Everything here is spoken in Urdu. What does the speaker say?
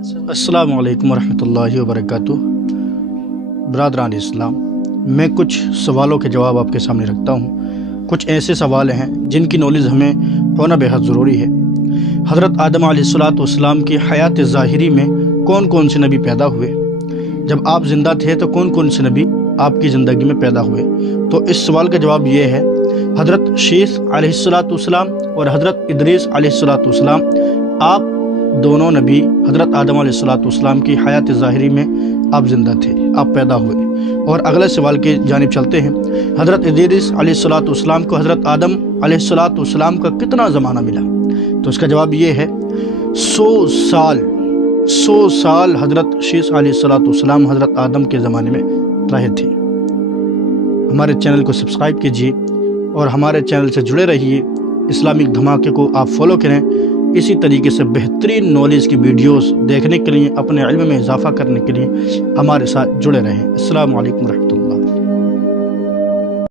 السلام علیکم ورحمۃ اللہ وبرکاتہ۔ برادران اسلام، میں کچھ سوالوں کے جواب آپ کے سامنے رکھتا ہوں۔ کچھ ایسے سوال ہیں جن کی نالج ہمیں ہونا بہت ضروری ہے۔ حضرت آدم علیہ السلام کی حیات ظاہری میں کون کون سے نبی پیدا ہوئے؟ جب آپ زندہ تھے تو کون کون سے نبی آپ کی زندگی میں پیدا ہوئے؟ تو اس سوال کا جواب یہ ہے، حضرت شیث علیہ السلام اور حضرت ادریس علیہ السلام، آپ دونوں نبی حضرت آدم علیہ السلام کی حیات ظاہری میں آپ زندہ تھے، آپ پیدا ہوئے۔ اور اگلے سوال کی جانب چلتے ہیں۔ حضرت ادریس علیہ السلام کو حضرت آدم علیہ السلام کا کتنا زمانہ ملا؟ تو اس کا جواب یہ ہے 100 سال حضرت شیث علیہ السلام حضرت آدم کے زمانے میں رہے تھے۔ ہمارے چینل کو سبسکرائب کیجیے اور ہمارے چینل سے جڑے رہیے۔ اسلامک دھماکے کو آپ فالو کریں۔ اسی طریقے سے بہترین نالج کی ویڈیوز دیکھنے کے لیے، اپنے علم میں اضافہ کرنے کے لیے ہمارے ساتھ جڑے رہیں۔ السلام علیکم ورحمۃ اللہ۔